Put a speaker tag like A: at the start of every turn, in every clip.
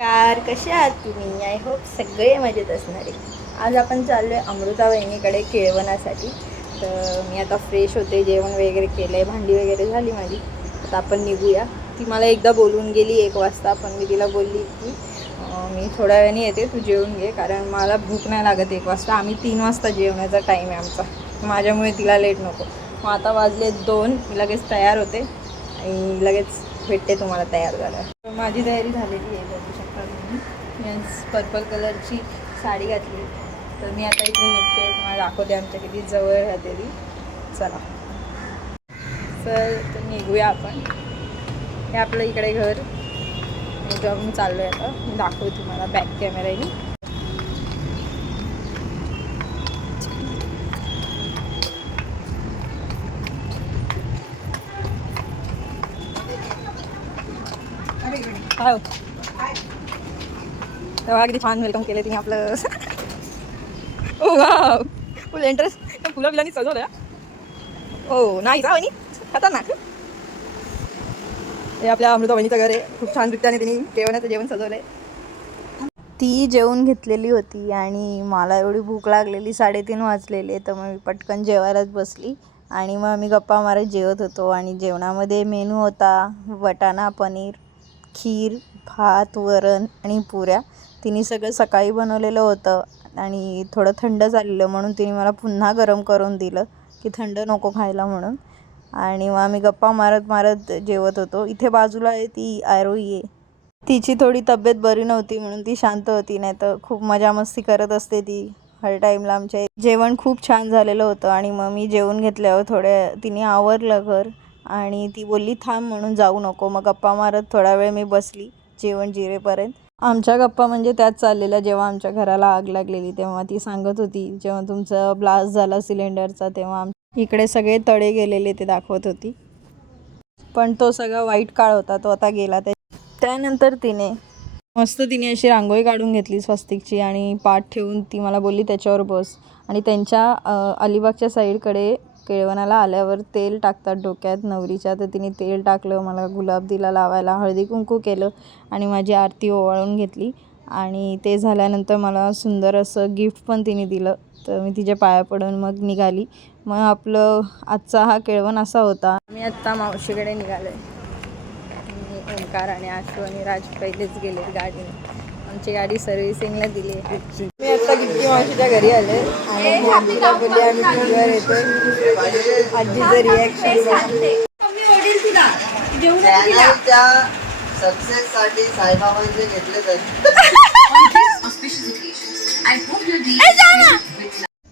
A: Car कसे आहात तुम्ही? आय होप सगळे मजेत असणार. आहे आज आपण चाललो आहे अमृता वहिनीकडे केळवणासाठी. तर मी आता फ्रेश होते जेवण वगैरे केलं आहे भांडी वगैरे झाली माझी. आता आपण निघूया. ती मला एकदा बोलवून गेली एक वाजता पण मी तिला बोलली की मी थोड्या वेळाने येते तू जेवून घे कारण मला भूक नाही लागत एक वाजता. आम्ही तीन वाजता जेवणाचा टाईम आहे आमचा. माझ्यामुळे तिला लेट नको. मग आता वाजले दोन मी लगेच तयार होते आणि लगेच भेटते तुम्हाला तयार झाल्या माझी तयारी झालेली आहे. मीन्स पर्पल कलरची साडी घातली. तर मी आता इथून निघते. तुम्हाला दाखवते आमच्या किती जवळ राहते ती चला. तर तर निघूया आपण. हे आपलं इकडे घर. आपण चाललो आहे आता. मी दाखवते तुम्हाला बॅक कॅमेऱ्याने काय होतं? तेव्हा अगदी छान वेलकम केले तिने आपलं. ओ वा फुल इंटरेस्ट फुलं बिलांनी सजवलं ओ नाही जा वहिनी? खतरनाक हे आपल्या अमृता वहिनीचं घर आहे. खूप छान रित्याने तिने जेवणाचं जेवण सजवलं आहे ती जेवून घेतलेली होती आणि मला एवढी भूक लागलेली साडेतीन वाजलेले तर मग मी पटकन जेवायलाच बसली. आणि मग मी गप्पा मारत जेवत होतो आणि जेवणामध्ये मेनू होता वटाणा पनीर. खीर भात वरण आणि पुऱ्या. तिने सगळं सकाळी बनवलेलं होतं आणि थोडं थंड झालेलं म्हणून तिने मला पुन्हा गरम करून दिलं की थंड नको खायला म्हणून. आणि मग आम्ही गप्पा मारत मारत जेवत होतो. इथे बाजूला आहे ती आरोई आहे. तिची थोडी तब्येत बरी नव्हती म्हणून ती शांत होती नाही तर खूप मजा मस्ती करत असते ती हर टाईमला आमच्या. जेवण खूप छान झालेलं होतं आणि मग मी जेवून घेतल्यावर थोड्या तिने आवरलं घर. आणि ती बोलली थांब म्हणून जाऊ नको. मग गप्पा मारत थोडा वेळ मी बसली जेवण जिरेपर्यंत. आमच्या गप्पा म्हणजे त्यात चाललेल्या जेव्हा आमच्या घराला आग लागलेली तेव्हा ती सांगत होती जेव्हा तुमचं ब्लास्ट झाला सिलेंडरचा तेव्हा आम इकडे सगळे तळे गेलेले ते दाखवत होती. पण तो सगळा वाईट काळ होता तो आता गेला त्या त्यानंतर तिने मस्त तिने अशी रांगोळी काढून घेतली स्वस्तिकची आणि पाठ ठेवून ती मला बोलली त्याच्यावर बस. आणि त्यांच्या अलिबागच्या साईडकडे केळवणाला आल्यावर तेल टाकतात डोक्यात. नवरीच्या तर तिने तेल टाकलं मला गुलाब दिला लावायला हळदी कुंकू केलं आणि माझी आरती ओवाळून घेतली. आणि ते झाल्यानंतर मला सुंदर असं गिफ्ट पण तिने दिलं. तर मी तिच्या पाया पडून मग निघाली. मग आपलं आजचा हा केळवण असा होता. मी आत्ता मावशीकडे निघाले. मी ओंकार आणि आशू आणि राज पहिलेच गेले गाडीने. आमची गाडी सर्व्हिसिंगला दिली. आहे आता गिफ्टी मावशीच्या घरी आले. आणि बोलले आम्ही टीव्हीवर येतोय. आजीचं रिॲक्शन
B: चॅनलच्या साईबाबांचे घेतले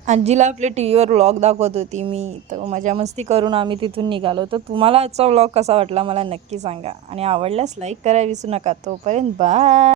A: आजीला आपल्या टी व्हीवर व्लॉग दाखवत होती मी. तर मजा मस्ती करून आम्ही तिथून निघालो. तर तुम्हाला आजचा व्लॉग कसा वाटला मला नक्की सांगा. आणि आवडल्यास लाईक करायला विसरू नका. तोपर्यंत बाय